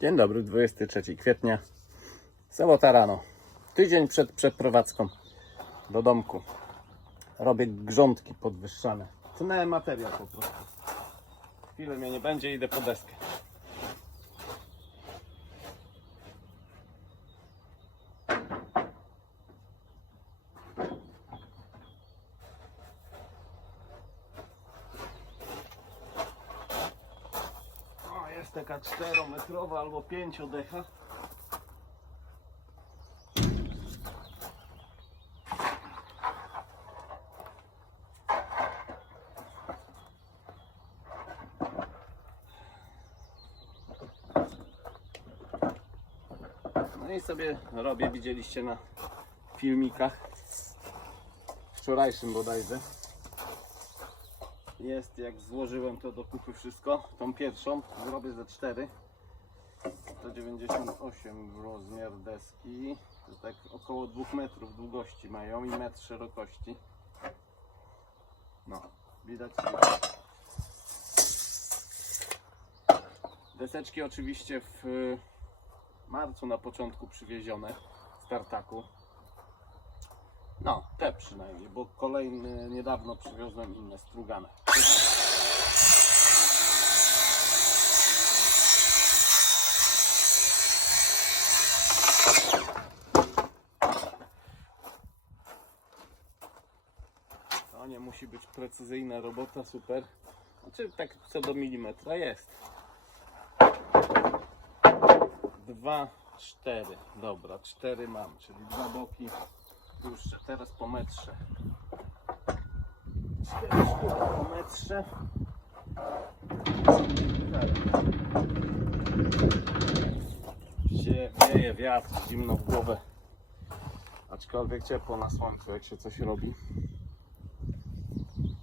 Dzień dobry, 23 kwietnia, sobota rano. Tydzień przed przeprowadzką do domku. Robię grządki podwyższane. Tnę materiał po prostu. Chwilę mnie nie będzie, idę po deskę. Taka 4-metrowa albo 5 decha. No i sobie robię, widzieliście na filmikach wczorajszym bodajże. Jest jak złożyłem to do kupy wszystko. Tą pierwszą zrobię ze 4. 198 rozmiar deski. Tak około 2 metrów długości mają i metr szerokości. No, widać. Deseczki oczywiście w marcu na początku przywiezione z tartaku. No, te przynajmniej, bo kolejny niedawno przywiozłem inne strugane. To nie musi być precyzyjna robota, super. Znaczy tak co do milimetra jest. Dwa, cztery. Dobra, cztery mam, czyli dwa boki dłuższe. Teraz po metrze. Cztery sztuki po metrze. Wzie- Wieje wiatr, zimno w głowę. Aczkolwiek ciepło na słońcu, jak się coś robi.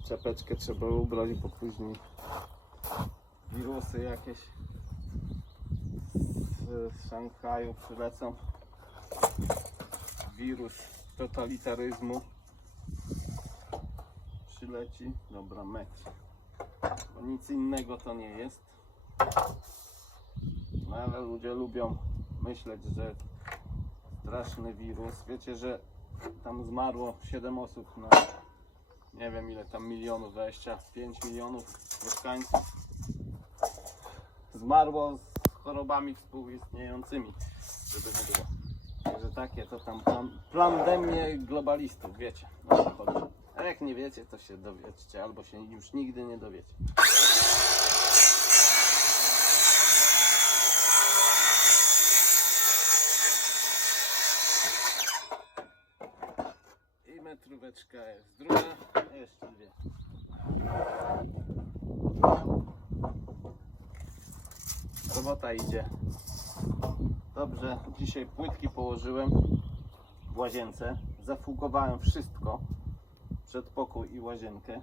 Czapeczkę trzeba ubrać, bo później wirusy jakieś z Szanghaju przylecą. Wirus totalitaryzmu przyleci. Dobra, metr. Bo nic innego to nie jest. No ale ludzie lubią myśleć, że straszny wirus. Wiecie, że tam zmarło 7 osób na nie wiem ile tam milionów, 25 milionów mieszkańców zmarło z chorobami współistniejącymi, żeby nie było. Takie to tam plan, plandemie globalistów, wiecie. o co chodzi. A jak nie wiecie, to się dowiecie, albo się już nigdy nie dowiecie. I metróweczka jest druga, jeszcze dwie. Robota idzie. Dobrze, dzisiaj płytki położyłem w łazience. Zafugowałem wszystko. Przedpokój i łazienkę.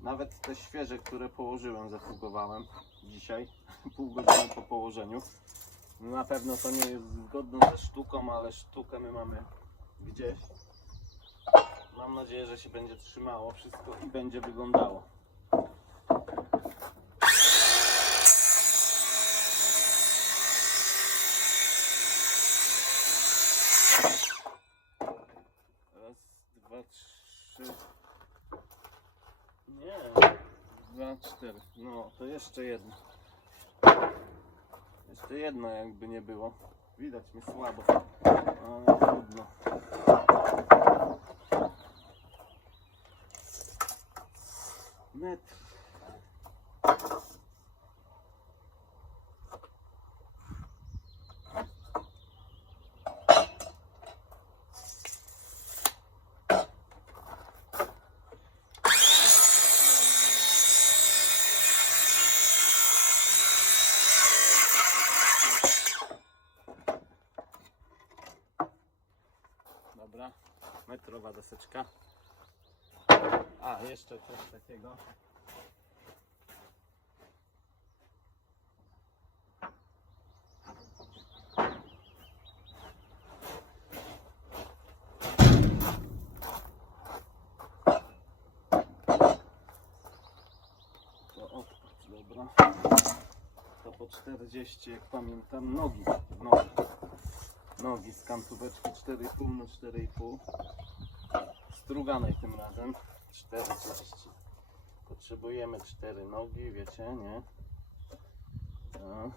Nawet te świeże, które położyłem, zafugowałem dzisiaj. Pół godziny po położeniu. Na pewno to nie jest zgodne ze sztuką, ale sztukę my mamy gdzieś. Mam nadzieję, że się będzie trzymało wszystko i będzie wyglądało. Raz, dwa, trzy. Nie. Dwa, cztery. No, to jeszcze jedno. Jeszcze jedno jakby nie było. Widać mi słabo. Ale trudno. Metr. Dobra, metrowa deseczka. A, jeszcze coś takiego. To po 40, jak pamiętam, nogi. Nogi, nogi z kantóweczki 4,5 na 4,5. Struganej tym razem 40. Potrzebujemy 4 nogi, wiecie, nie? No.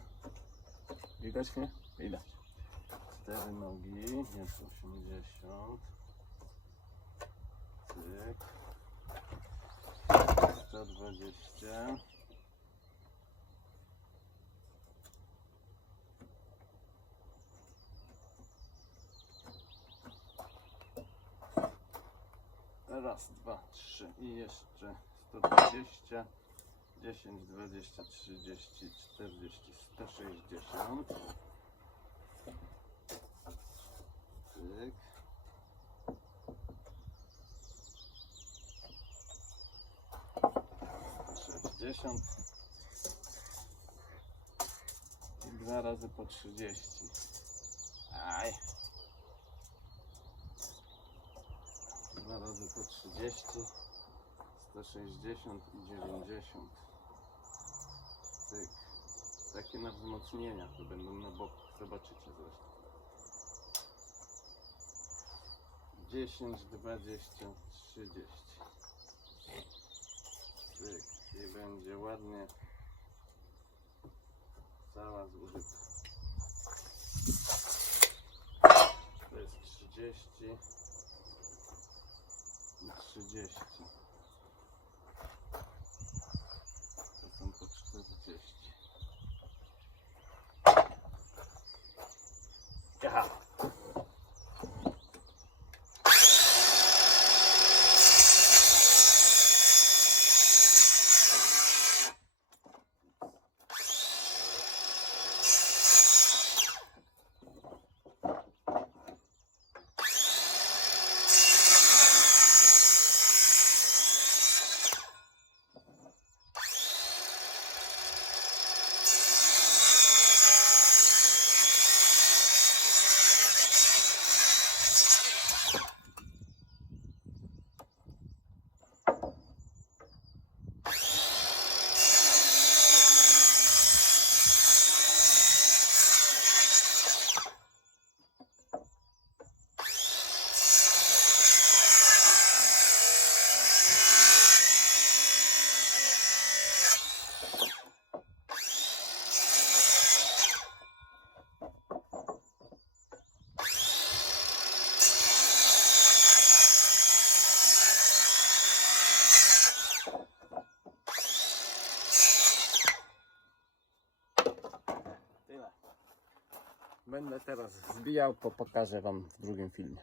Widać mnie? Widać. 4 nogi, jest 80. Cyk. 120. Raz, dwa, trzy i jeszcze 120, 10, 20, 30, 40, 160. Cyk. Sześćdziesiąt i dwa razy po trzydzieści. Aj. Dwa razy po 30, 160 i 90. Cyk. Takie na wzmocnienia to będą na bok, zobaczycie zresztą. 10, 20, 30. Cyk. I będzie ładnie cała zużyta. To jest 30 i 30. To po 40. Aha. Będę teraz zbijał, to pokażę Wam w drugim filmie.